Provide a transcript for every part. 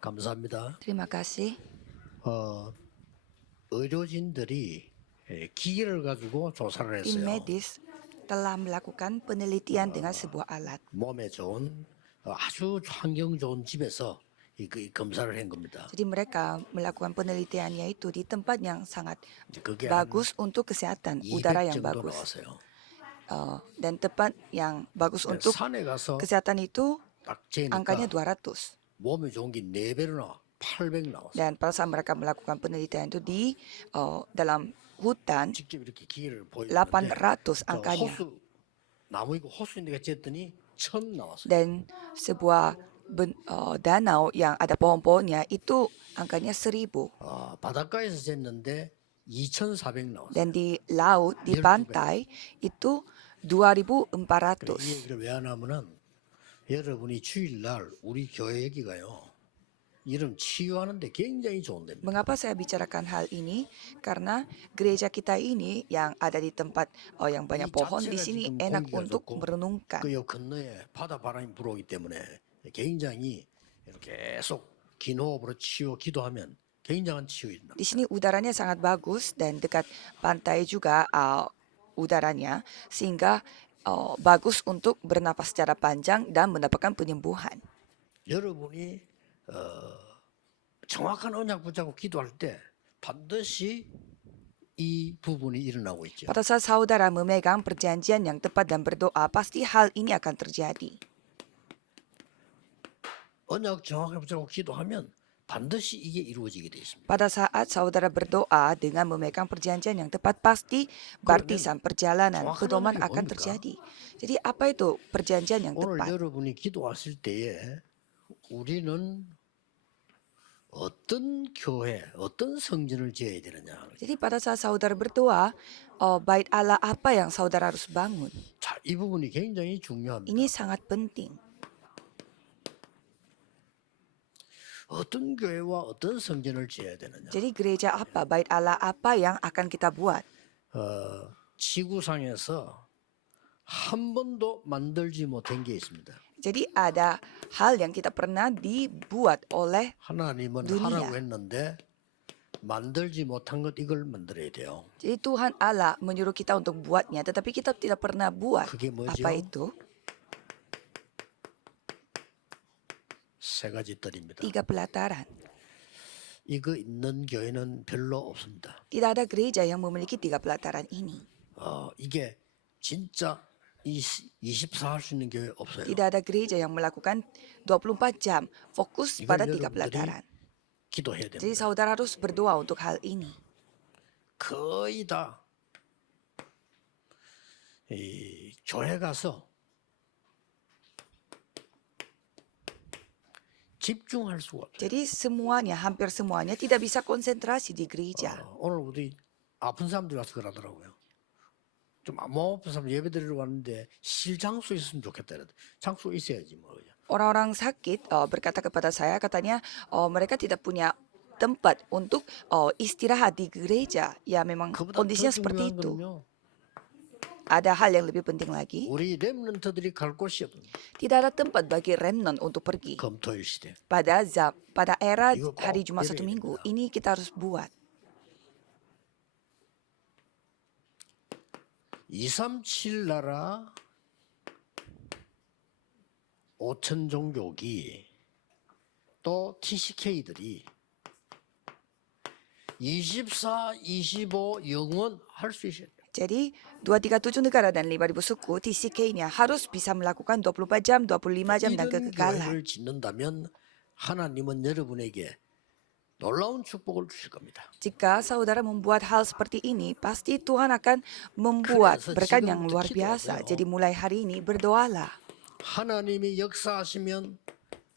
감사합니다. Terima kasih. 어, 의료진들이 기계를 가지고 조사를 Tim 했어요. medis telah melakukan penelitian dengan sebuah alat. 몸에 좋은 아주 환경 좋은 집에서 이 검사를 한 겁니다. Jadi mereka melakukan penelitiannya itu di tempat yang sangat 그게 한 bagus untuk kesehatan, 200 udara yang 정도 bagus. 나왔어요. Dan tempat yang bagus 근데 untuk 산에 가서 kesehatan itu 딱 angkanya 재니까 200. 몸에 좋은 게 4배로 나와. 800 나왔어요. Dan pada saat mereka melakukan penelitian itu di dalam hutan, 직접 이렇게 기계를 보여주는데 800 저 angkanya. 호수 나무 있고 호수 있는 데 쟀더니 1000 나왔어요. Dan sebuah danau yang ada pohon-pohonnya itu angkanya 1000. 바닷가에서 쟀는데 2400 나왔어요. Dan di laut, di 12배. pantai itu 이 2400. 얘기를 왜 하냐면은 여러분이 주일날 우리 교회 여기가요. 이런 치유하는데 굉장히 좋은 데입니다. Mengapa saya bicarakan hal ini? Karena gereja kita ini yang ada di tempat yang banyak 이 pohon di 자체가 sini 지금 enak 공기가 untuk 좋고 merenungkan. 그 옆 건너에 바다 바람이 불어오기 때문에 굉장히 이렇게 계속 긴 호흡으로 치유 기도하면 굉장한 치유입니다. Di sini udaranya sangat bagus dan dekat pantai juga udaranya sehingga bagus untuk bernapas secara panjang dan mendapatkan penyembuhan. 여러분이 정확한 언약 붙잡고 기도할 때 반드시 이 부분이 일어나고 있죠. Pada saat saudara memegang perjanjian yang tepat dan berdoa, pasti hal ini akan terjadi. 언약 정확하게 붙잡고 기도하면 반드시 이게 이루어지게 돼 있습니다. Pada saat saudara berdoa dengan memegang perjanjian yang tepat, pasti baptisan, perjalanan, pedoman akan terjadi. Jadi apa itu perjanjian yang 오늘 tepat? 여러분이 기도하실 때에 우리는 어떤 교회, 어떤 성전을 지어야 되느냐. Jadi pada saat saudara berdoa, bait Allah apa yang saudara harus bangun? 자, 이 부분이 굉장히 중요합니다. Ini sangat penting. 어떤 교회와 어떤 성전을 지어야 되느냐. Jadi gereja apa, bait Allah apa yang akan kita buat? 지구상에서 한 번도 만들지 못한 게 있습니다. Jadi ada hal yang kita pernah dibuat oleh 하나님은 두니야. 하라고 했는데 만들지 못한 것 이걸 만들어야 돼요. Jadi Tuhan Allah menyuruh kita untuk buatnya, tetapi kita tidak pernah buat. 그게 뭐죠? Apa itu? 3가지 뜰입니다. 3 pelataran. 이거 있는 교회는 별로 없습니다. Tidak ada gereja yang memiliki 3 pelataran ini. 이게 진짜 24 할 수 있는 교회 없어요. Tidak ada gereja yang melakukan 24 jam fokus pada 3 여러분들이 pelataran. 기도해야 Jadi 됩니다. saudara harus berdoa untuk hal ini. 거의 다 교회 가서 집중할 수가 없어요. Jadi semuanya, hampir semuanya tidak bisa konsentrasi di gereja. 오늘 우리 아픈 사람들이 와서 그러더라고요. 좀 몸 아픈 사람 예배 드리러 왔는데 쉴 장소 있으면 좋겠다. 장소 있어야지 뭐. Orang-orang sakit berkata kepada saya, katanya mereka tidak punya tempat untuk istirahat di gereja. Ya memang 그보다 kondisinya 더 seperti 중요한 itu. 거는요. Ada hal yang lebih penting lagi. 우리 렘넌트들이 갈 곳이 없는 Tidak ada tempat bagi remnant untuk pergi. 검토일 시대. Pada era 이거 꼭 hari Jumat 1 해야 minggu, 됩니다. ini kita harus buat. 237 나라 5천 종족이 또 TCK들이 24, 25 영원 할 수 있어야 돼요. Jadi 237 negara dan 5.000 suku TCK-nya harus bisa melakukan 24 jam, 25 jam dan 이런 kekekalan. 교회를 짓는다면 하나님은 여러분에게 놀라운 축복을 주실 겁니다. Jika saudara membuat hal seperti ini, pasti Tuhan akan membuat 그래서 berkat yang 지금부터 luar biasa. 기도하세요. Jadi mulai hari ini berdoalah. 하나님이 역사하시면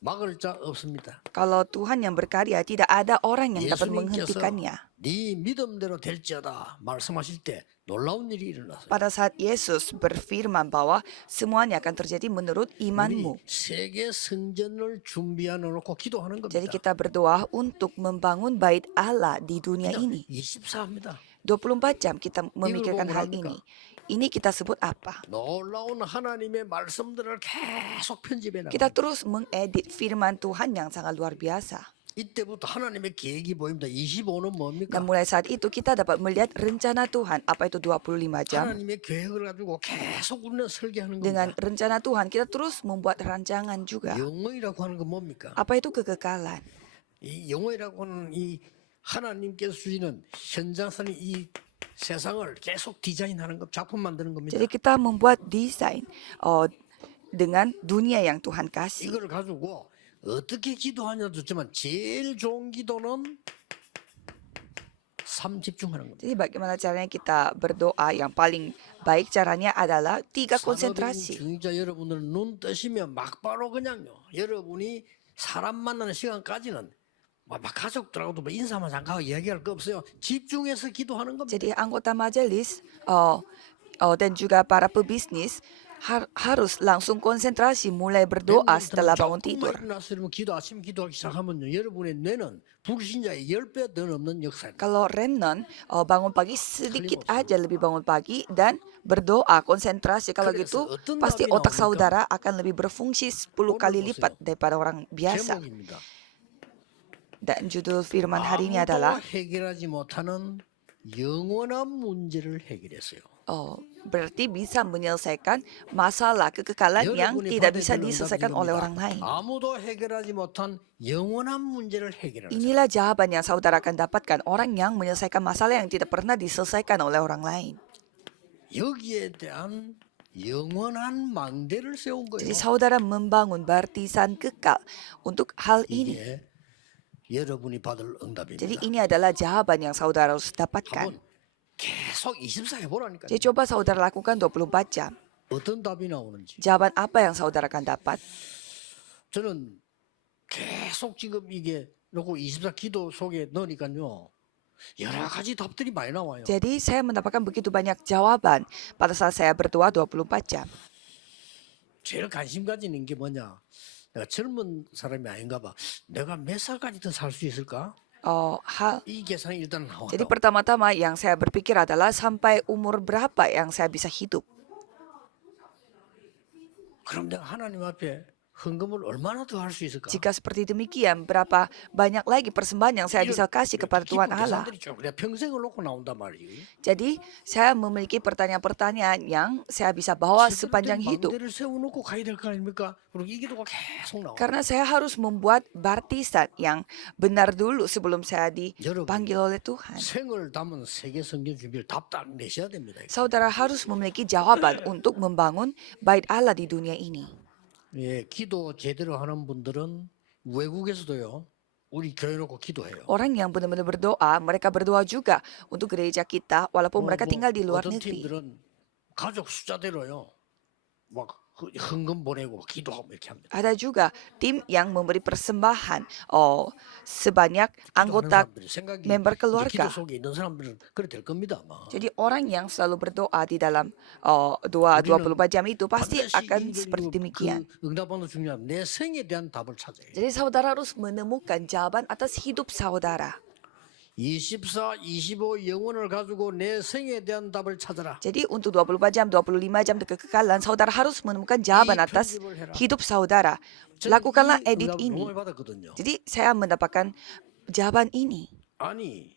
막을 자 없습니다. Kalau Tuhan yang berkarya, tidak ada orang yang dapat 예수님께서 menghentikannya. 네 믿음대로 될지어다 말씀하실 때 놀라운 일이 일어났어요. Pada saat Yesus berfirman bahwa semuanya akan terjadi menurut imanmu. 우리 세계 성전을 준비해 놓고 기도하는 Jadi 겁니다. kita berdoa untuk membangun bait Allah di dunia ini. 24합니다. 24 jam kita memikirkan 보고 hal 합니까? ini. Ini kita sebut apa? 놀라운 하나님의 말씀들을 계속 편집해 Kita 나갑니다. terus mengedit firman Tuhan yang sangat luar biasa. 이때부터 하나님의 계획이 보입니다. 25는 뭡니까? Dan mulai saat itu kita dapat melihat rencana Tuhan. Apa itu 25 jam? 하나님의 계획을 가지고 계속 우리는 설계하는 Dengan 겁니다. rencana Tuhan kita terus membuat rancangan juga. 영원이라고 하는 건 뭡니까? Apa itu kekekalan? 이 영원이라고 하는 이 하나님께서 주시는 현장선이 이 세상을 계속 디자인하는 것, 작품 만드는 겁니다. Jadi kita membuat desain dengan dunia yang Tuhan kasih. 이걸 가지고 어떻게 기도하냐도 좋지만 제일 좋은 기도는 삶 집중하는 겁니다. Jadi bagaimana caranya kita berdoa? Yang paling baik caranya adalah 3 사도된 konsentrasi. 중직자 여러분들은 눈 뜨시면 막바로 그냥요. 여러분이 사람 만나는 시간까지는 막 가족들하고도 뭐 인사만 잠깐 하고 이야기할 거 없어요. 집중해서 기도하는 겁니다. Jadi anggota majelis dan juga para pebisnis harus langsung konsentrasi mulai berdoa setelah bangun tidur. 일어나서 여러분 기도 아침 기도하기 시작하면요. 여러분의 뇌는 불신자의 10배 더 넘는 역사입니다. Kalau Renon bangun pagi sedikit aja lebih bangun pagi dan berdoa konsentrasi, kalau gitu pasti otak saudara akan lebih berfungsi 10 kali lipat daripada orang biasa. 제목입니다. Dan judul firman hari ini adalah 아무도 해결하지 못하는 영원한 문제를 해결했어요. berarti bisa menyelesaikan masalah kekekalan yang 여러분이 tidak 받아야 bisa 되는 diselesaikan 응답이 oleh 이겁니다. orang lain. 아무도 해결하지 못한 영원한 문제를 해결하는 Inilah jawaban yang saudara akan dapatkan, orang yang menyelesaikan masalah yang tidak pernah diselesaikan oleh orang lain. 여기에 대한 영원한 망대를 세운 거예요. Jadi saudara membangun barisan kekal untuk hal ini. 이게 여러분이 받을 응답입니다. Jadi ini adalah jawaban yang saudara harus dapatkan. 한번 계속 24 해보라니까요. Jadi coba saudara lakukan 24 jam. 어떤 답이 나오는지. Jawaban apa yang saudara akan dapat? 저는 계속 지금 이게 놓고 24 기도 속에 넣으니까요. 여러 가지 답들이 많이 나와요. Jadi saya mendapatkan begitu banyak jawaban pada saat saya berdoa 24 jam. 제일 관심 가지는 게 뭐냐. 내가 젊은 사람이 아닌가 봐. 내가 몇 살까지 더 살 수 있을까? 이 계산이 일단 나와요. Jadi pertama-tama yang saya berpikir adalah sampai umur berapa yang saya bisa hidup. 그럼 내가 하나님 앞에 헌금을 얼마나 더 할 수 있을까? Jika seperti demikian, berapa banyak lagi persembahan yang saya bisa kasih kepada Tuhan Allah. 계산들이 쭉 내가 평생을 놓고 나온단 말이에요. Jadi saya memiliki pertanyaan-pertanyaan yang saya bisa bawa sepanjang hidup. 망대를 세워놓고 가야 될 거 아닙니까? 그리고 이 기도가 계속 나와. Karena saya harus membuat baptisan yang benar dulu sebelum saya dipanggil oleh Tuhan. 생을 담은 세계 성경 준비를 답딱 내셔야 됩니다. Saudara harus memiliki jawaban untuk membangun bait Allah di dunia ini. 예, 기도 제대로 하는 분들은 외국에서도요. 우리 교회 놓고 기도해요. Orang yang benar-benar berdoa, mereka berdoa juga untuk gereja kita walaupun mereka tinggal di luar 어떤 negeri. 팀들은 가족 숫자대로요. 막 헌금 보내고 기도하고 이렇게 합니다. Ada juga tim yang memberi persembahan sebanyak anggota 기도하는 사람들이 생각이 member 기도 keluarga. 속에 있는 사람들은 그래 될 겁니다. 아마. Jadi orang yang selalu berdoa di dalam doa 24 jam itu pasti 반드시 akan 이 seperti demikian. 그 응답하는 중요한 내 생에 대한 답을 찾아야 해요. Jadi saudara harus menemukan jawaban atas hidup saudara. 24, 25 영혼을 가지고 내 생에 대한 답을 찾아라. Jadi untuk 24 jam, 25 jam kekekalan, saudara harus menemukan jawaban atas hidup saudara. Lakukanlah edit ini. 응답을 받았거든요. Jadi saya mendapatkan jawaban ini. 아니,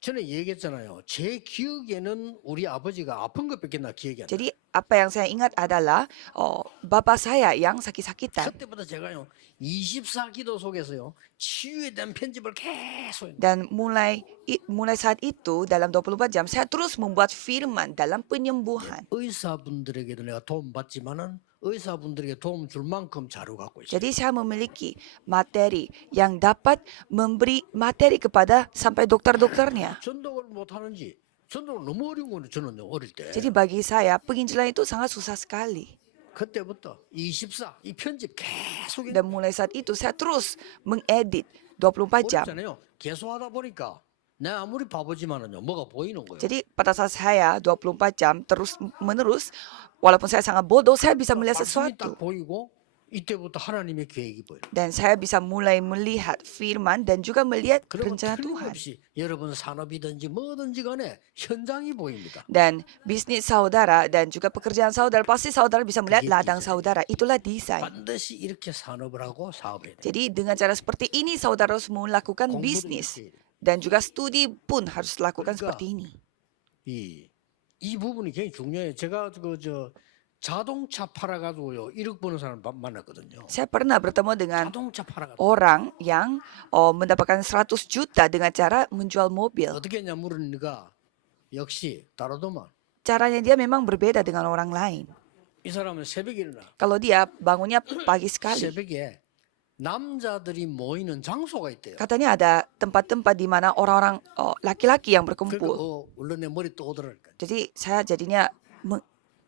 전에 얘기했잖아요. 제 기억에는 우리 아버지가 아픈 것밖에 나 기억이 안 나. Jadi apa yang saya ingat adalah bapak saya yang sakit-sakitan. 그때부터 제가요 24 기도 속에서요 치유에 대한 편집을 계속 했는데 Dan mulai saat itu dalam 24 jam saya terus membuat firman dalam penyembuhan. 의사분들에게도 내가 도움 받지만은 의사분들에게 도움 줄 만큼 자료 갖고 있어요. Jadi saya memiliki materi yang dapat memberi materi kepada sampai dokter-dokternya. 전도를 못 하는지 전도를 너무 어려운 거는 저는 어릴 때. Jadi bagi saya penginjilan itu sangat susah sekali. 그때부터 24 이 편집 계속 Dan mulai saat itu saya terus mengedit 24 jam. 어렵잖아요. 계속하다 보니까 내가 아무리 바보지만은요 뭐가 보이는 거예요. Jadi pada saat saya 24 jam terus menerus, walaupun saya sangat bodoh, saya bisa melihat 말씀이 sesuatu. 딱 보이고 이때부터 하나님의 계획이 보여요. Dan saya bisa mulai melihat firman dan juga melihat 그러면 rencana Tuhan. 틀림없이 여러분 산업이든지 뭐든지 간에 현장이 보입니다. Dan bisnis saudara dan juga pekerjaan saudara, pasti saudara bisa melihat Begitu ladang saja. saudara. Itulah desain. 반드시 이렇게 산업을 하고 사업해야 돼요. Jadi dengan cara seperti ini saudara harus melakukan 공부도 bisnis. 이렇게 해야 돼요. Dan juga studi pun harus lakukan 그러니까 seperti ini. 이 부분이 굉장히 중요해요. 제가 자동차 팔아가지고요 1억 버는 사람 만났거든요. Saya pernah bertemu dengan 자동차 팔아가지고 orang yang mendapatkan 100 juta dengan cara menjual mobil. 어떻게 했냐 물으니까 역시 다르더만. Caranya dia memang berbeda dengan orang lain. 이 사람은 새벽에 일어나. Kalau dia bangunnya pagi sekali. 새벽에 남자들이 모이는 장소가 있대요. Katanya ada tempat-tempat di mana orang-orang laki-laki yang 그러니까 berkumpul. 물론 내 머리 떠오더라니까. Jadi saya jadinya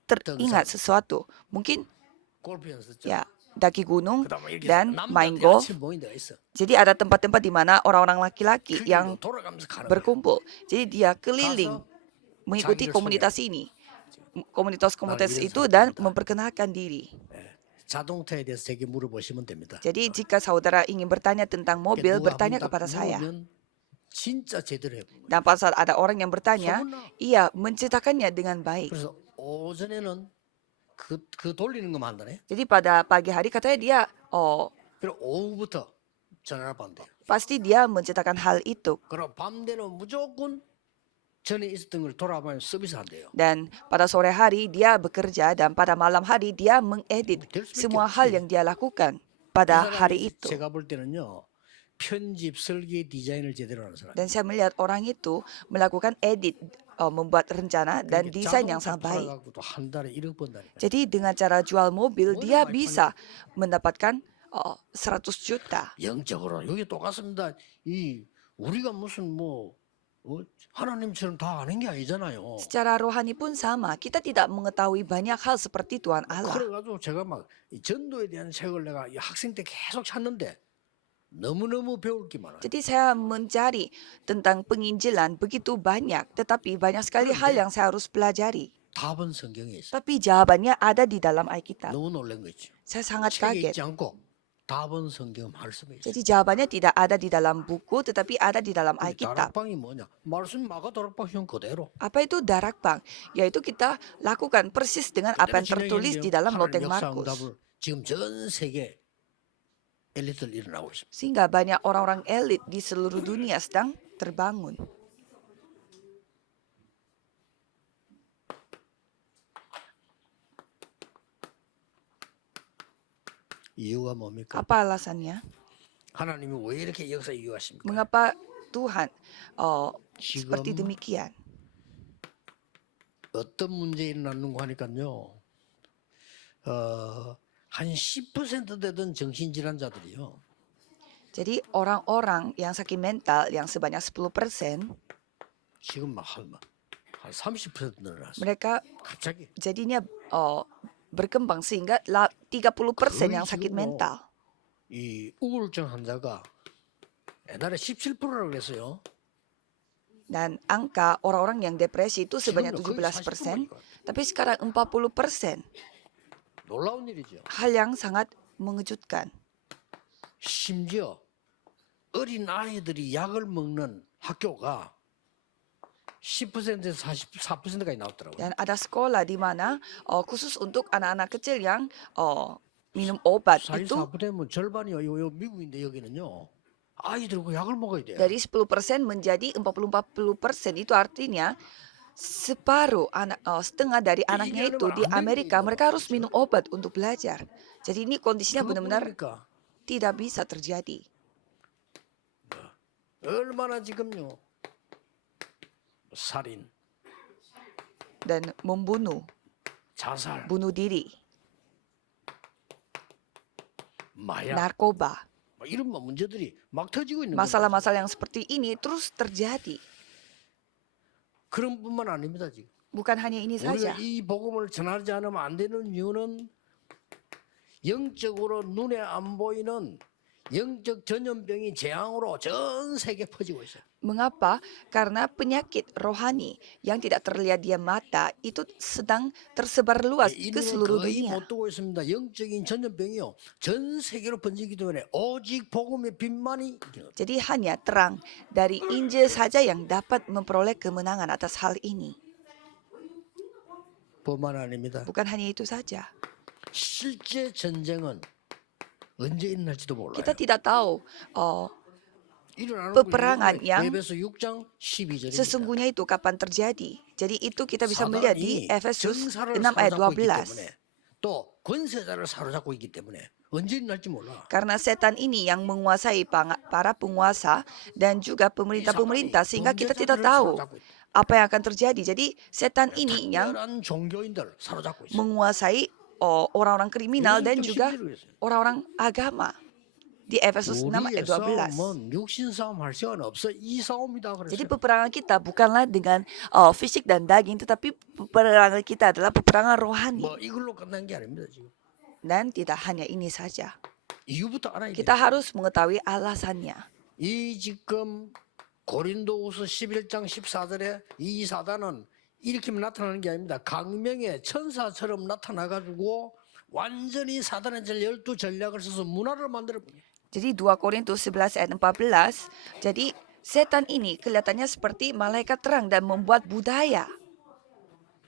teringat sesuatu. Mungkin 골프 연습장. ya daki gunung 그다음에 이렇게 dan main 남자들이 golf. 아침 모인 데가 있어. Jadi ada tempat-tempat di mana orang-orang laki-laki 그 yang 길로 돌아가면서 가는 거야. berkumpul. Jadi dia keliling mengikuti 자기를 komunitas ini. Komunitas-komunitas 나를 itu 위해서 dan 합니다. memperkenalkan diri. 자동차에 대해서 제게 물어보시면 됩니다. Jadi jika saudara ingin bertanya tentang mobil, 누가 bertanya 한번 딱 kepada saya. 물으면 진짜 제대로 해보는 거예요. Dan pada saat ada orang yang bertanya, 소문나. ia menceritakannya dengan baik. 그래서 오전에는 그 돌리는 것만 한다네. Jadi pada pagi hari katanya dia, 그리고 오후부터 전화를 받는대요. pasti dia menceritakan hal itu. 그럼 밤 되면 무조건 전에 있었던 걸 돌아보면 서비스한대요. Dan pada sore hari dia bekerja dan pada malam hari dia mengedit 될 수밖에 semua 없지. hal yang dia lakukan pada hari itu. 제가 볼 때는요. 편집, 설계, 디자인을 제대로 하는 사람. Dan saya melihat orang itu melakukan edit, membuat rencana dan desain yang sangat baik. 팔아갖고도 한 달에 1억 번다니까. Jadi dengan cara jual mobil 뭐든 dia 많이 bisa mendapatkan 100 juta. 영적으로 여기 똑같습니다. 우리가 무슨 하나님처럼 다 아는 게 아니잖아요. Secara rohani pun sama, kita tidak mengetahui banyak hal seperti Tuhan Allah. 그래가지고 제가 막 이 전도에 대한 책을 내가 이 학생 때 계속 찾는데 너무너무 배울 게 많아요. Jadi saya mencari tentang penginjilan begitu banyak, tetapi banyak sekali hal yang saya harus pelajari. 답은 성경에 있어. Tapi jawabannya ada di dalam Alkitab. 너무 놀란 거 있죠. Saya sangat 책에 kaget. 있지 않고 답은 성경 말씀에 있어. Jadi jawabannya tidak ada di dalam buku, tetapi ada di dalam Alkitab. 다락방이 뭐냐? 말씀 마가 다락방 형 그대로. Apa itu darakbang? Yaitu kita lakukan persis dengan apa yang tertulis di dalam Loteng Markus. 응답을 지금 전 세계 엘리트들 일어나고 있습니다. Sehingga banyak orang-orang elit di seluruh dunia sedang terbangun. 이유가 뭡니까? Apa alasannya? 하나님이 왜 이렇게 역사 이유하십니까? Mengapa Tuhan seperti 지금 demikian? 어떤 문제 일어났는가 하니까요. 한 10% 되던 정신질환자들이요. Jadi orang-orang yang sakit mental yang sebanyak 10%, 지금 한 30% 늘어났어요. mereka 갑자기 jadinya berkembang sehingga 30% yang sakit 지금 mental. 이 우울증 환자가 옛날에 17%라고 그랬어요. Dan angka orang-orang yang depresi itu sebanyak 지금요, 거의 17%, 40%니까. tapi sekarang 40%. 놀라운 일이죠. Hal yang sangat mengejutkan. 심지어 어린 아이들이 약을 먹는 학교가 10%에서 44%까지 나왔더라고요. Dan ada sekolah di mana khusus untuk anak-anak kecil yang minum obat itu 44%면 절반이요. 요 미국인데 여기는요. 아이들고 약을 먹어야 돼요. dari 10% menjadi 40% itu artinya separuh setengah dari anaknya itu di Amerika mereka harus minum obat untuk belajar. Jadi ini kondisinya benar-benar 그러니까 tidak bisa terjadi. 얼마나 지금요. 살인, Dan membunuh, 자살, bunuh diri, 마약, narkoba. 이런 문제들이 막 터지고 있는 거예요. Masalah-masalah yang seperti ini terus terjadi. 그런 뿐만 아닙니다 지금. Bukan hanya ini saja. 우리가 이 복음을 전하지 않으면 안 되는 이유는 영적으로 눈에 안 보이는 영적 전염병이 재앙으로 전 세계에 퍼지고 있어요. Mengapa? Karena penyakit rohani yang tidak terlihat di mata itu sedang tersebar 예, luas 이 ke 눈은 seluruh 거의 dunia. 못 뜨고 있습니다. 영적인 전염병이요. 전 세계로 번지기 때문에 오직 복음의 빛만이 이기는 거예요. Jadi hanya terang dari Injil saja yang dapat memperoleh kemenangan atas hal ini. 뿐만 아닙니다. Bukan hanya itu saja. 실제 전쟁은 언제 일어날지도 몰라요. Kita tidak tahu 일어나는 peperangan 걸 yang 에베소 6장 12절입니다. sesungguhnya itu kapan terjadi. Jadi itu kita bisa melihat di Efesus 6 ayat 12. 또 권세자를 사로잡고 있기 때문에 언제 일어날지 몰라. Karena setan ini yang menguasai para penguasa dan juga pemerintah-pemerintah sehingga kita tidak tahu apa yang akan terjadi. Jadi setan ini yang 특별한 종교인들 사로잡고 있어요. menguasai orang-orang kriminal dan juga orang-orang agama. Di Efesus 6 우리의 ayat 12. 싸움은 육신 싸움 할 시간 없어. 이 싸움이다 Jadi 그랬어요. peperangan kita bukanlah dengan fisik dan daging, tetapi peperangan kita adalah peperangan rohani. 뭐 이걸로 끝난 게 아닙니다 지금. Dan tidak hanya ini saja. 이유부터 알아야 돼요. Kita harus mengetahui alasannya. 이 지금 고린도후서 11장 14절에 이 사단은 이렇게 나타나는 게 아닙니다. 강명의 천사처럼 나타나가지고 완전히 사단의 12 전략을 써서 문화를 만들어 버려요. Jadi 2 Korintus 11 ayat 14. Jadi setan ini kelihatannya seperti malaikat terang dan membuat budaya.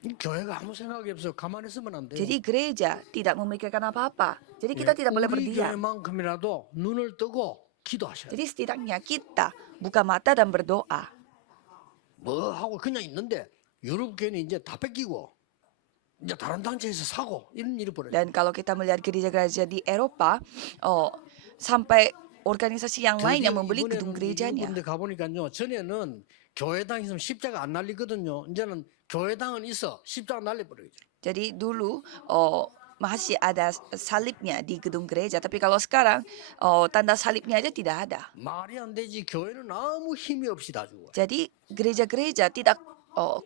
이 교회가 아무 생각이 없어. 가만히 있으면 안 돼요. Jadi gereja tidak memikirkan apa-apa. Jadi kita tidak boleh 우리 berdiam. 교회만큼이라도 눈을 뜨고 기도하셔야 돼요. Jadi setidaknya kita buka mata dan berdoa. 뭐 하고 그냥 있는데 유럽 교회는 이제 다 뺏기고 이제 다른 단체에서 사고 이런 일이 벌어져요. Dan kalau kita melihat gereja-gereja di Eropa, sampai organisasi yang lain yang membeli gedung gerejanya. 근데 가보니까요. 전에는 교회당 있으면 십자가 안 날리거든요. 이제는 교회당은 있어 십자가 날려버려요. Jadi dulu masih ada salibnya di gedung gereja, tapi kalau sekarang tanda salibnya aja tidak ada. 말이 안 되지. 교회는 아무 힘이 없이 다 죽어. Jadi gereja-gereja tidak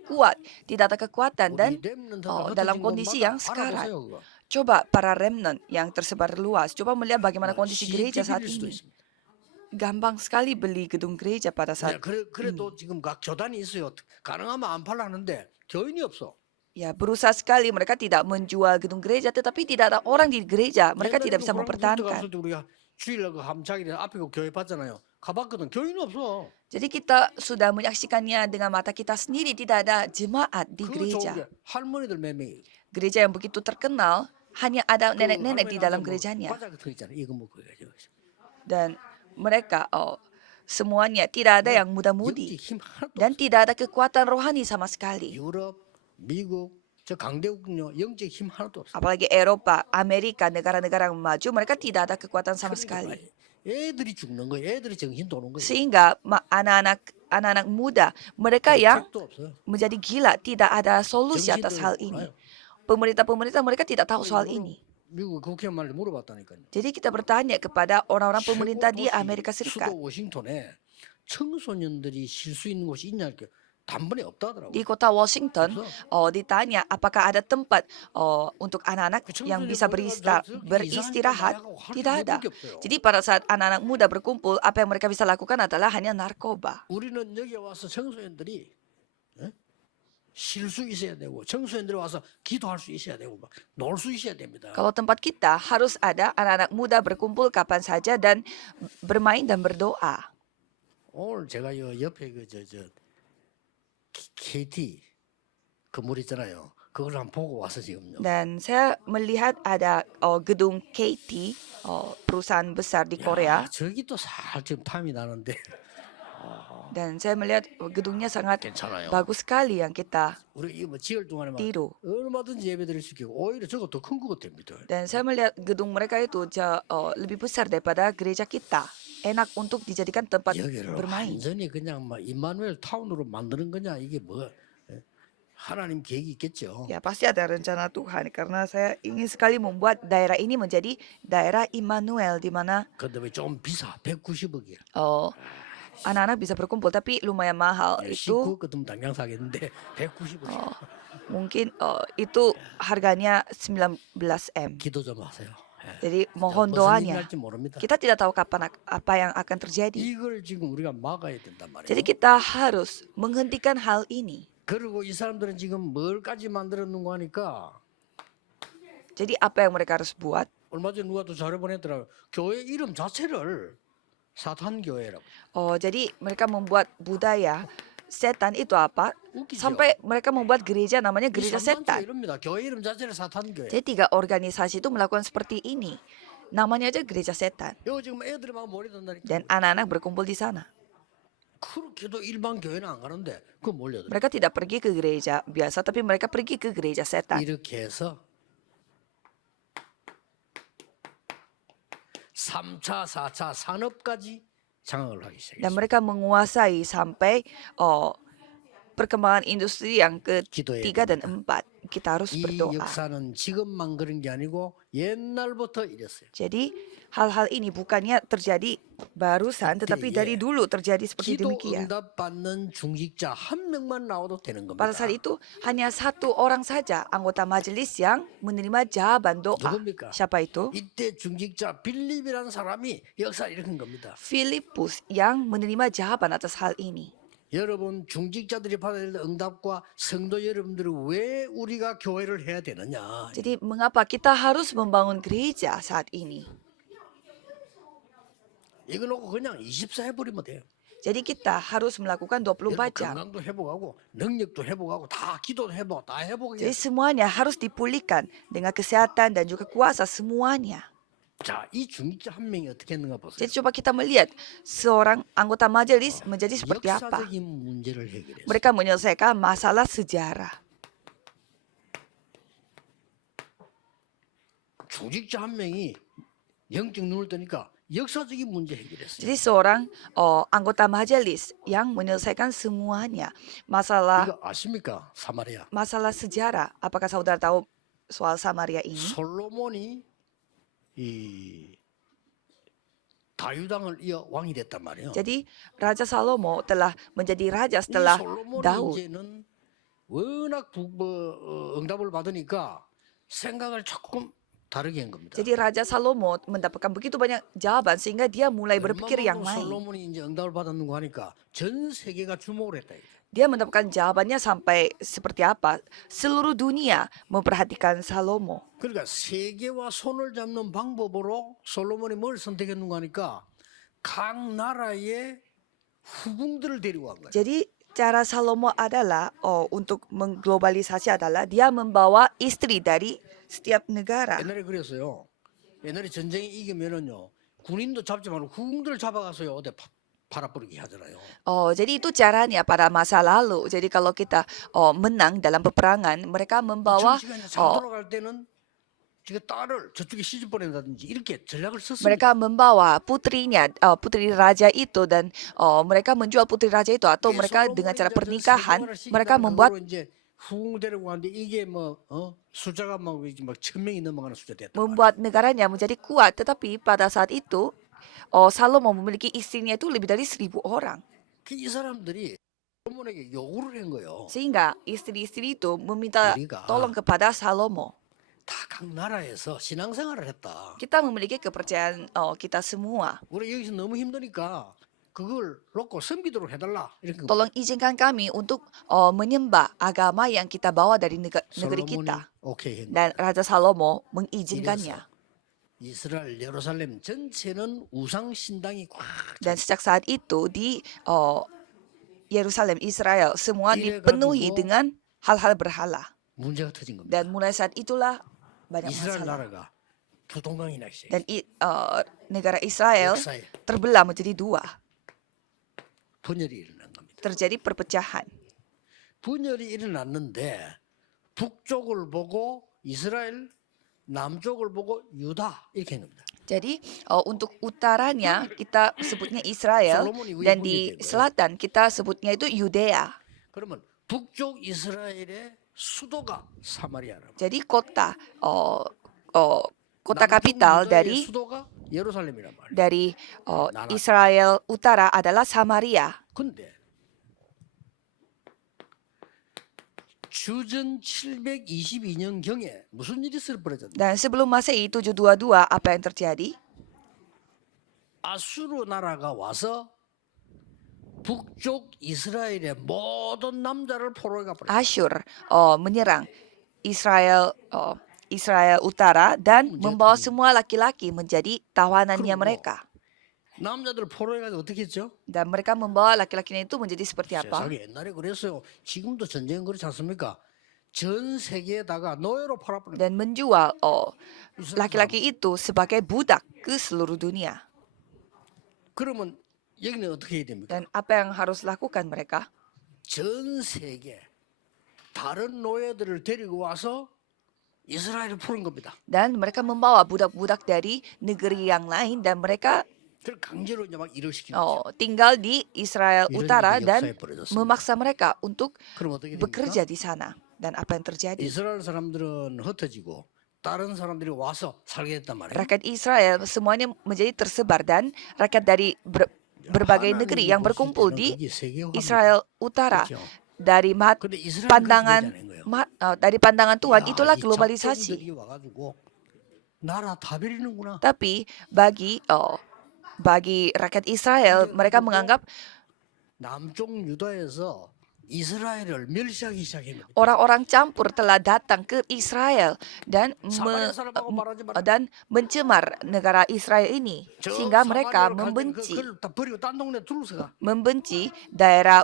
kuat, tidak ada kekuatan dan dalam kondisi yang sekarang. Coba para remnant yang tersebar luas, coba melihat bagaimana kondisi gereja saat ini. Gampang sekali beli gedung gereja pada saat 그래도 지금 각 교단이 있어요. 가능하면 안 팔라는데 교인이 없어. ya berusaha sekali mereka tidak menjual gedung gereja, tetapi tidak ada orang di gereja, mereka tidak bisa mempertahankan. 우리가 주일날 그 함차기를 앞에 그 교회 봤잖아요. 가봤거든. 교인이 없어. Jadi kita sudah menyaksikannya dengan mata kita sendiri, tidak ada jemaat di 그 좋은 gereja. 게 할머니들 몇 명이. Gereja yang begitu terkenal, hanya ada nenek-nenek di dalam 뭐 gerejanya. 과자 같은 거 있잖아. 이거 먹고 해가지고. Dan mereka semuanya tidak ada yang muda-mudi 영적 힘 하나도 dan tidak ada kekuatan rohani sama sekali. 유럽, 미국, 저 강대국은요 영적 힘 하나도 없어. Apalagi Eropa, Amerika, negara-negara yang maju, mereka tidak ada kekuatan sama sekali. 애들이 죽는 거야. 애들이 정신 도는 거야. Sehingga anak-anak muda, mereka yang 책도 없어. menjadi gila, tidak ada solusi atas hal ini. Pemerintah-pemerintah mereka tidak tahu soal ini. 미국 국회의원한테 물어봤다니까요. Jadi kita bertanya kepada orang-orang pemerintah di Amerika Serikat. 수도 워싱턴에 청소년들이 쉴 수 있는 곳이 있냐 이렇게 단번에 없다더라고. Di kota Washington, ditanya apakah ada tempat untuk anak-anak yang bisa beristirahat. Tidak ada. Jadi pada saat anak-anak muda berkumpul, apa yang mereka bisa lakukan adalah hanya narkoba. 우리는 여기 와서 청소년들이 쉴 수 있어야 되고 청소년들이 와서 기도할 수 있어야 되고 놀 수 있어야 됩니다. Kalau tempat kita harus ada anak-anak muda berkumpul kapan saja dan bermain dan berdoa. 오늘 제가 요 옆에 그저 KT 건물 있잖아요. 그걸 한번 보고 와서 지금요. Dan saya melihat ada gedung KT, perusahaan besar di Korea. 저기 또 살짝 탐이 나는데 Dan saya melihat gedungnya sangat 괜찮아요. bagus sekali yang kita 우리 이뭐 지을 동안에만 tiru. 얼마든지 예배 드릴 수 있고 오히려 저거 더 큰 것 같습니다. Dan saya melihat gedung mereka itu lebih besar daripada gereja kita. Enak untuk dijadikan tempat 여기를 bermain. 완전히 그냥 막 임마누엘 타운으로 만드는 거냐 이게 뭐 하나님 계획이 있겠죠. Ya pasti ada rencana Tuhan karena saya ingin sekali membuat daerah ini menjadi daerah Immanuel di mana 근데 왜 좀 비싸? 190억이야. anak-anak bisa berkumpul tapi lumayan mahal. 19 Itu 같으면 당장 사겠는데 190억. mungkin itu harganya 19M. 기도 좀 하세요. Jadi mohon 무슨 일이 doanya. 날지 모릅니다. Kita tidak tahu kapan apa yang akan terjadi. 이걸 지금 우리가 막아야 된단 말이에요. Jadi kita harus menghentikan hal ini. 그리고 이 사람들은 지금 뭘까지 만들었는가 하니까 Jadi apa yang mereka harus buat? 얼마 전에 누가 또 자료 보냈더라고요. 교회 이름 자체를 사탄교회라고. Jadi mereka membuat budaya setan itu apa? 웃기죠. Sampai mereka membuat gereja namanya 이 gereja 삼단체 setan. 이럽니다. 교회 이름 자체를 사탄교회. Jadi 3 organisasi itu melakukan seperti ini. Namanya aja gereja setan. 이거 지금 애들이 막 몰려든다니까. Dan anak-anak berkumpul di sana. 그렇게도 일반 교회는 안 가는데 그 몰려들. Mereka tidak pergi ke gereja biasa, tapi mereka pergi ke gereja setan. 이렇게 해서 3차, 4차 산업까지 장악을 하기 Dan 시작했어요. mereka menguasai sampai perkembangan industri yang ketiga dan 4. Kita harus 이 berdoa. 역사는 지금만 그런 게 아니고 옛날부터 이랬어요. Jadi hal-hal ini bukannya terjadi barusan, tetapi 그때에 dari dulu terjadi seperti 기도 demikian. 응답 받는 중직자 한 명만 나와도 되는 겁니다. Pada saat itu hanya 1 orang saja anggota majelis yang menerima jawaban doa. 누굽니까? Siapa itu? 이때 중직자 빌립이라는 사람이 역사를 일으킨 겁니다. Filipus yang menerima jawaban atas hal ini. 여러분 중직자들이 받아야 될 응답과 성도 여러분들이 왜 우리가 교회를 해야 되느냐? Jadi mengapa kita harus membangun gereja saat ini? 이거 놓고 그냥 24 해버리면 돼요. Jadi kita harus melakukan 24 여러분 jam. 건강도 회복하고 능력도 회복하고 다 기도도 회복 다 회복해요. Jadi semuanya harus dipulihkan dengan kesehatan dan juga kuasa semuanya. 자, 이 중직자 한 명이 어떻게 했는가 보세요. Jadi coba kita melihat seorang anggota majelis menjadi seperti apa. 역사적인 문제를 해결했어요. Mereka menyelesaikan masalah sejarah. 중직자 한 명이 영적 눈을 뜨니까 역사적인 문제 해결했어요. Jadi seorang anggota majelis yang menyelesaikan semuanya. Masalah 이거 아십니까? 사마리아. sejarah. Apakah saudara tahu soal Samaria ini? 솔로몬이 이 다윗왕을 이어 왕이 됐단 말이에요. Jadi Raja Salomo telah menjadi raja 이 setelah 솔로몬이 Daud. 이제는 워낙 응답을 받으니까 생각을 조금 다르게 한 겁니다. Jadi Raja Salomo mendapatkan begitu banyak jawaban sehingga dia mulai berpikir yang 얼마만큼 lain. 솔로몬이 이제 응답을 받았는가 하니까 전 세계가 주목을 했다. 이거죠. Dia mendapatkan jawabannya sampai seperti apa? Seluruh dunia memperhatikan Salomo. 그러니까 세계와 손을 잡는 방법으로 솔로몬이 뭘 선택했는가 하니까 각 나라의 후궁들을 데리고 간 거예요. Jadi cara Salomo adalah untuk mengglobalisasi adalah dia membawa istri dari setiap negara. 옛날에 그랬어요. 옛날에 전쟁이 이기면은요 군인도 잡지 말고 후궁들을 잡아가서요 어디 팔아버리게 하잖아요. Jadi itu caranya pada masa lalu. Jadi kalau kita menang dalam peperangan, mereka membawa 시간에 잘 돌아갈 때는 지금 딸을 저쪽에 시집 보낸다든지 이렇게 전략을 썼습니다. mereka membawa putrinya, putri raja itu dan mereka menjual putri raja itu atau mereka dengan cara pernikahan mereka membuat 이제 후궁 데리고 가는데 이게 숫자가 막 1,000명이 넘어가는 숫자 됐다. membuat negaranya menjadi kuat. Tetapi pada saat itu Salomo memiliki istrinya itu lebih dari 1.000 orang. 이 사람들이 솔로몬에게 요구를 한 거예요. Sehingga istri-istri itu meminta 우리가 tolong kepada Salomo. 다 각 나라에서 신앙생활을 했다. Kita memiliki kepercayaan kita semua. 우리 여기서 너무 힘드니까 그걸 놓고 섬기도록 해달라. 이렇게 Tolong izinkan kami untuk menyembah agama yang kita bawa dari negeri 솔로몬이 kita. 오케이 했는 Dan Raja Salomo mengizinkannya. 이스라엘 예루살렘 전체는 우상 신당이 꽉 Dan sejak saat itu di Yerusalem, Israel, semua 이래가지고 dipenuhi dengan hal-hal berhala. 문제가 터진 겁니다. Dan mulai saat itulah banyak 이스라엘 masalah. 나라가 두 동강이 나기 시작했어요. Dan negara Israel 역사에 terbelah menjadi 2. 분열이 일어난 겁니다. Terjadi perpecahan. 분열이 일어났는데 북쪽을 보고 이스라엘, 남쪽을 보고 유다 이렇게 한 겁니다. Jadi untuk utaranya kita sebutnya Israel dan di selatan kita sebutnya itu Yudea. 그러면 북쪽 이스라엘의 수도가 사마리아라고. Jadi kota kota 남쪽 kapital 유다의 dari 수도가 예루살렘이란 말이에요. dari Israel utara adalah Samaria. 근데 주전 722년 경에 무슨 일이 벌어졌나? Dan sebelum Masehi 722, apa yang terjadi? 아수르 나라가 와서 북쪽 이스라엘의 모든 남자를 포로해가 버렸어요. Asyur menyerang Israel Israel Utara dan membawa semua laki-laki menjadi tawanannya mereka. 남자들 포로해가지고 어떻게 했죠? Dan mereka membawa laki-lakinya itu menjadi seperti apa? 세상에 옛날에 그랬어요. 지금도 전쟁 그렇지 않습니까? 전 세계에다가 노예로 팔아버려요. Dan menjual laki-laki itu sebagai budak ke seluruh dunia. 그러면 여기는 어떻게 해야 됩니까? Dan apa yang harus lakukan mereka? 전 세계 다른 노예들을 데리고 와서 이스라엘을 푸는 겁니다. Dan mereka membawa budak-budak dari negeri yang lain dan mereka 그걸 강제로 이제 막 일을 시키는 거죠. tinggal di Israel 이런 Utara 일이 dan 역사에 벌어졌습니다. memaksa mereka untuk 그럼 어떻게 bekerja 됩니까? di sana. Dan apa yang terjadi? 이스라엘 사람들은 흩어지고 다른 사람들이 와서 살게 됐단 말이에요. Rakyat Israel semuanya menjadi tersebar dan rakyat dari berbagai negeri yang berkumpul di Israel Utara. 그렇죠. Dari 근데 이스라엘 pandangan 그렇게 되지 않은 거예요. dari pandangan Tuhan 야, itulah 이 globalisasi. 잡종들이 와가지고 나라 다 베리는구나. Tapi bagi rakyat Israel mereka menganggap 남쪽 유다에서 이스라엘을 멸시하기 시작합니다. orang-orang campur telah datang ke Israel dan 사마리아 사람하고 말하지 마라. dan mencemar negara Israel ini 저 sehingga mereka 사마리아로 갈 때는 membenci 그걸 다 버리고 딴 동네 둘러서 가. membenci daerah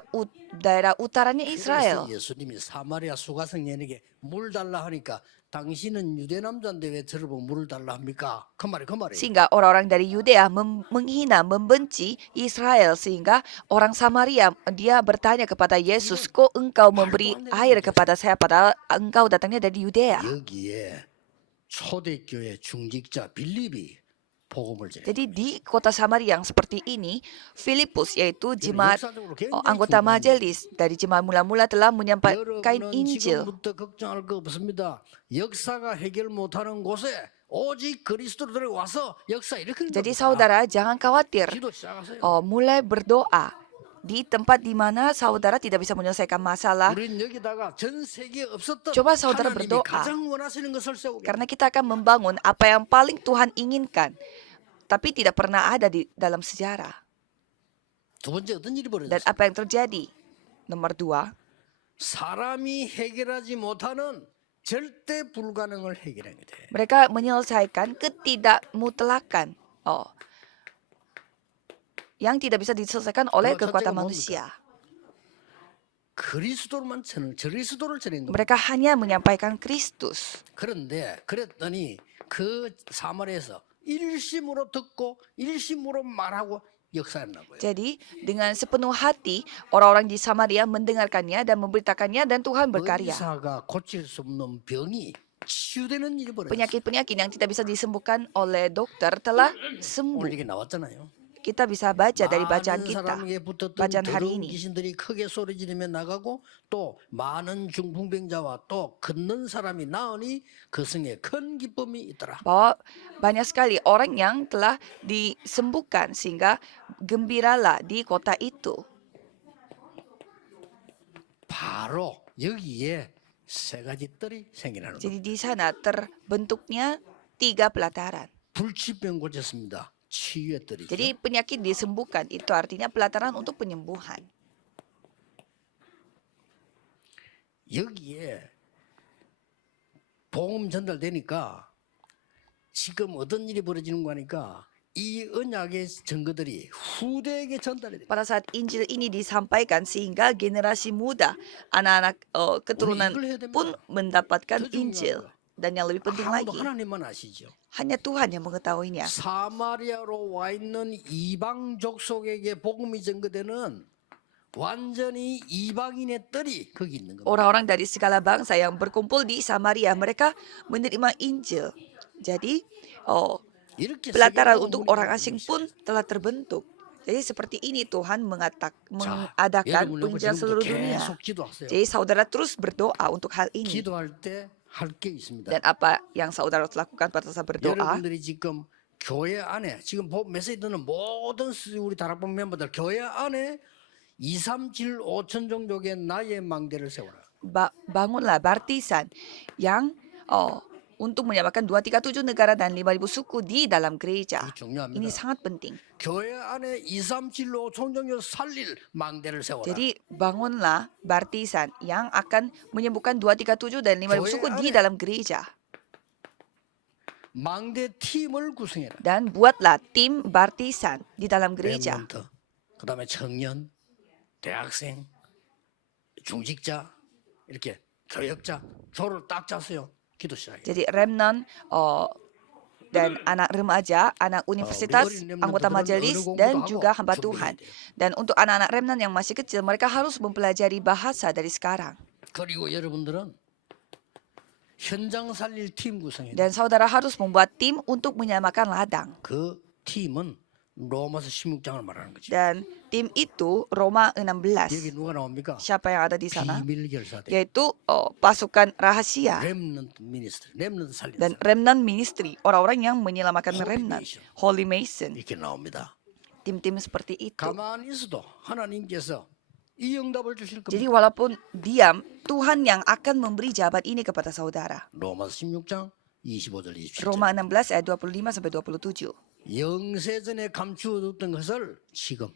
utaranya Israel. 그래서 예수님이 사마리아 수가성년에게 물 달라 하니까 당신은 유대 남자인데 왜 저를 보고 물을 달라 합니까? 그 말이에요. Sehingga orang-orang dari Yudea menghina, membenci Israel sehingga orang Samaria dia bertanya kepada Yesus, "Kok engkau memberi air kepada saya padahal engkau datangnya dari Yudea?" 여기에 초대교회 중직자 빌립이 복음을 전해. Jadi di kota Samaria yang seperti ini, Filipus yaitu jemaat anggota majelis dari jemaat mula-mula telah menyampaikan 여러분은 Injil. 지금부터 걱정할 거 없습니다. 역사가 해결 못하는 곳에 오직 그리스도로 와서 역사 일으키는 Jadi 겁니다. saudara jangan khawatir, 기도 시작하세요. mulai berdoa di tempat di mana saudara tidak bisa menyelesaikan masalah. 우린 여기다가 전 세계에 없었던 Coba saudara 하나님이 berdoa. 가장 원하시는 것을 세우게. Karena kita akan membangun apa yang paling Tuhan inginkan, tapi tidak pernah ada di dalam sejarah. 두 번째 어떤 일이 Dan 벌어졌어요? apa yang terjadi? Nomor 2, 사람이 해결하지 못하는 절대 불가능을 해결하게 돼. mereka menyelesaikan ketidakmutlakan yang tidak bisa diselesaikan oleh kekuatan manusia. 그리스도로만 그리스도를 전한 겁니다. Mereka hanya menyampaikan Kristus. 그런데 그랬더니 그 사마리아에서 일심으로 듣고 일심으로 말하고 역사했나 봐요. Jadi dengan sepenuh hati orang-orang di Samaria mendengarkannya dan memberitakannya dan Tuhan berkarya. 의사가 고칠 수 없는 병이 치유되는 일이 벌어졌어요. Penyakit-penyakit yang tidak bisa disembuhkan oleh dokter telah sembuh. 오늘 이게 나왔잖아요. Kita bisa baca dari bacaan 많은 kita. 사람에게 붙었던 bacaan hari 더러운 ini. 귀신들이 크게 소리 지르며 나가고 또 많은 중풍병자와 또 걷는 사람이 나으니 그 성에 큰 기쁨이 있더라. Bahwa banyak sekali orang yang telah disembuhkan sehingga gembiralah di kota itu. 바로 여기에 세 가지 뜰이 생기는 거예요. Jadi di sana terbentuknya 3 pelataran. 불치병 고쳤습니다. 치유의 뜰이죠. Jadi penyakit disembuhkan itu artinya pelataran untuk penyembuhan. 여기에 복음 전달되니까 지금 어떤 일이 벌어지는 거니까 이 언약의 증거들이 후대에게 전달이 돼. Pada saat Injil ini disampaikan sehingga generasi muda, anak-anak keturunan pun mendapatkan Injil. Dan yang lebih penting lagi, 아무도 하나님만 아시죠. hanya Tuhan yang mengetahuinya. 사마리아로 와 있는 이방 족속에게 복음이 전거되는 완전히 이방인의 뜰이 거기 있는 겁니다. Orang-orang dari segala bangsa yang berkumpul di Samaria, mereka menerima Injil. Jadi, 이렇게 pelataran 세계적으로 untuk 문이 orang asing 열리고 pun telah terbentuk. Jadi seperti ini Tuhan 자, mengadakan 여러분 pengajian 지금부터 seluruh dunia. 계속 기도하세요. Jadi saudara terus berdoa untuk hal ini. 기도할 때 할 게 있습니다. Dan apa yang saudara harus lakukan pada saat berdoa? 여러분들이 지금 교회 안에 지금 메시지 듣는 모든 우리 다락방 멤버들 교회 안에 2, 3, 7, 5천 종족의 나의 망대를 세워라. bangunlah Bartisan yang untuk menyamakan 237 negara dan 5.000 suku di dalam gereja. 이게 중요합니다. Ini sangat penting. 교회 안에 237로 총정력 살릴 망대를 세워라. Jadi bangunlah Bartisan yang akan menyembuhkan 237 dan 5.000 교회 suku di 안에 dalam gereja. 망대 팀을 구성해라. Dan buatlah tim Bartisan di dalam gereja. 렘넌트, 그다음에 청년, 대학생, 중직자, 이렇게 교역자 조를 딱 짰어요. 기도 시작해. Jadi remnant dan anak remaja, anak universitas, anggota majelis, dan juga hamba Tuhan. Dan untuk anak-anak remnant yang masih kecil, mereka harus mempelajari bahasa dari sekarang. 그리고 여러분들은 현장 살릴 팀 구성해라. Dan saudara harus membuat tim untuk menyamakan ladang. 그 팀은 로마서 16장을 말하는 거지. Dan tim itu Roma 여기 16. 누가 나옵니까? Siapa yang ada di sana? 비밀 결사대. Yaitu pasukan rahasia 렘넌트 미니스트리, 렘넌트 살린 dan 사람. remnant ministry, orang-orang yang menyelamatkan Holy remnant, Mason. Holy Mason, 이렇게 나옵니다. tim-tim seperti itu. 가만히 있어도 하나님께서 이 응답을 주실 Jadi 겁니다. walaupun diam, Tuhan yang akan memberi jawaban ini kepada saudara. 로마서 16장 25절 27절. Roma 16 ayat 25 sampai 27. 영세전에 감추어뒀던 것을 지금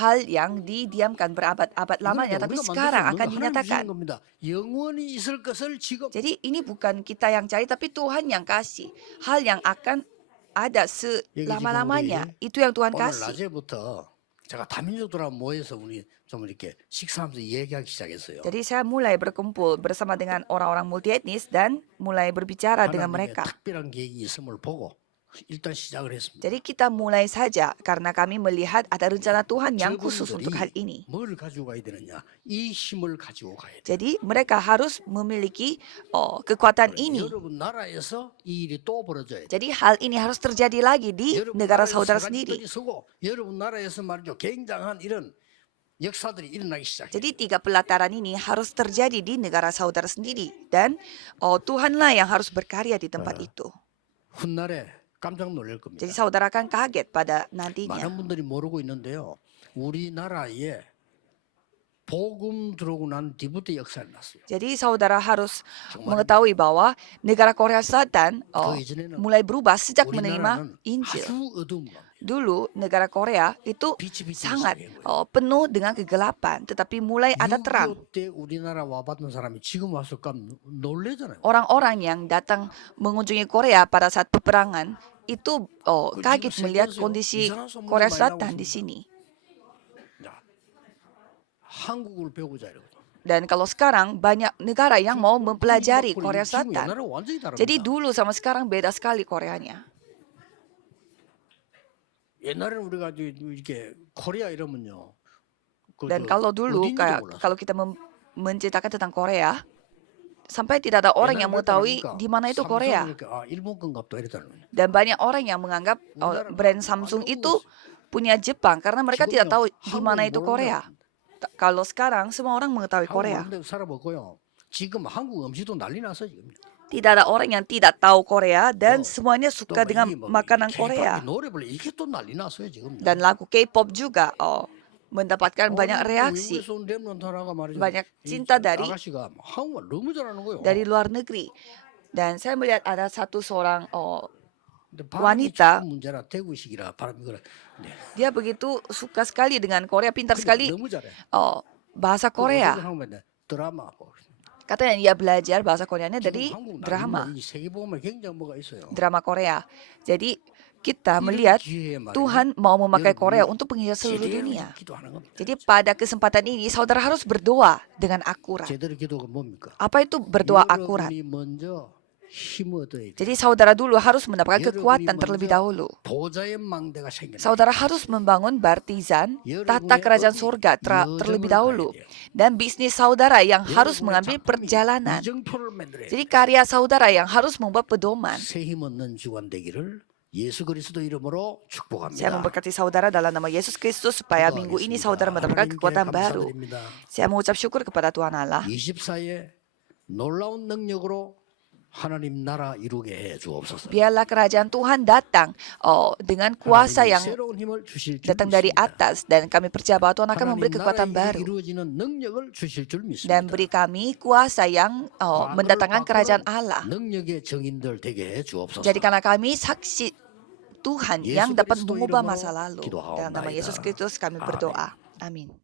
Hal yang didiamkan berabad-abad lamanya, tapi sekarang akan dinyatakan. 겁니다. 영원히 있을 것을 지금 Jadi ini bukan kita yang cari, tapi Tuhan yang kasih. Hal yang akan ada selama-lamanya, itu yang Tuhan 오늘 kasih. 낮에부터 제가 다민족들하고 모여서 우리 좀 이렇게 식사하면서 얘기하기 시작했어요. Jadi saya mulai berkumpul bersama dengan orang-orang multietnis dan mulai berbicara dengan 하나님의 mereka. 특별한 계획이 있음을 보고 일단 시작을 했습니다. Jadi kita mulai saja karena kami melihat ada rencana Tuhan yang khusus untuk hal ini. 뭘 가지고 가야 되느냐? 이 힘을 가지고 가야 돼. Jadi mereka harus memiliki kekuatan ini. 여러분 나라에서 이 일이 또 벌어져야 돼. Jadi hal ini harus terjadi lagi di 여러분 negara 나라에서 saudara 서간집들이 sendiri. 서고 여러분 나라에서 말이죠 굉장한 이런 역사들이 일어나기 시작해. Jadi 3 pelataran ini harus terjadi di negara saudara sendiri. Dan Tuhanlah yang harus berkarya di tempat itu. 훗날에 깜짝 놀랄 겁니다. Jadi saudara akan kaget pada nantinya. 많은 분들이 모르고 있는데요. 우리나라에 복음 들어오고 난 뒤부터 역사를 났어요. Jadi saudara harus mengetahui bahwa negara Korea Selatan 그 이전에는 mulai berubah sejak 우리나라는 menerima Injil. 아주 어두운 거. Dulu negara Korea itu sangat penuh dengan kegelapan, tetapi mulai ada terang. 6.25 때 우리나라 와봤던 사람이 지금 와서 놀래잖아요. Orang-orang yang datang mengunjungi Korea pada saat peperangan itu kaget melihat kondisi Korea Selatan di sini. 야, 한국을 배우자 이러거든. Dan kalau sekarang banyak negara yang mau mempelajari Korea 지금 Selatan. 옛날하고 완전히 다릅니다. Jadi dulu sama sekarang beda sekali Koreanya. 옛날에는 우리가 이렇게 코리아 이러면요. Dan kalau dulu kalau kita menceritakan tentang Korea, sampai tidak ada orang yang mengetahui di mana itu Korea. Dan banyak orang yang menganggap brand Samsung itu punya Jepang karena mereka tidak tahu di mana itu Korea. Kalau sekarang semua orang mengetahui Korea. 지금 한국 음식도 난리 났어 지금. Tidak ada orang yang tidak tahu Korea dan semuanya suka dengan makanan Korea. 이게 또 난리 났어요 지금. Dan lagu K-pop juga mendapatkan banyak reaksi, banyak cinta dari luar negeri. Dan saya melihat ada seorang wanita, dia begitu suka sekali dengan Korea, pintar sekali bahasa Korea. Katanya dia belajar bahasa Koreanya dari drama Korea. Jadi kita melihat Tuhan mau memakai Korea untuk penginjilan seluruh dunia. Jadi pada kesempatan ini saudara harus berdoa dengan akurat. Apa itu berdoa akurat? Jadi saudara dulu harus mendapatkan kekuatan terlebih dahulu. Saudara harus membangun Bartisan, tata kerajaan surga terlebih dahulu. Dan bisnis saudara yang harus mengambil perjalanan. Jadi karya saudara yang harus membuat pedoman. Saya memberkati saudara dalam nama Yesus Kristus supaya minggu ini saudara mendapatkan kekuatan baru. Saya mengucap syukur kepada Tuhan Allah. 하나님 나라 이루게 해 주옵소서. Biarlah kerajaan Tuhan datang dengan kuasa 하나님이 yang 새로운 힘을 주실 줄 datang dari 믿습니다. atas, dan kami percaya bahwa Tuhan akan memberi 하나님 나라 kekuatan 일이 baru 이루어지는 능력을 주실 줄 dan 믿습니다. beri kami kuasa yang 과거를 mendatangkan kerajaan 바꾸는 Allah. 능력의 정인들 되게 해 주옵소서. Jadikanlah kami saksi Tuhan Yesus yang dapat Kristus mengubah 이름으로 masa lalu. Dalam nama 기도하옵나이다. Yesus Kristus kami 아멘. berdoa. Amin.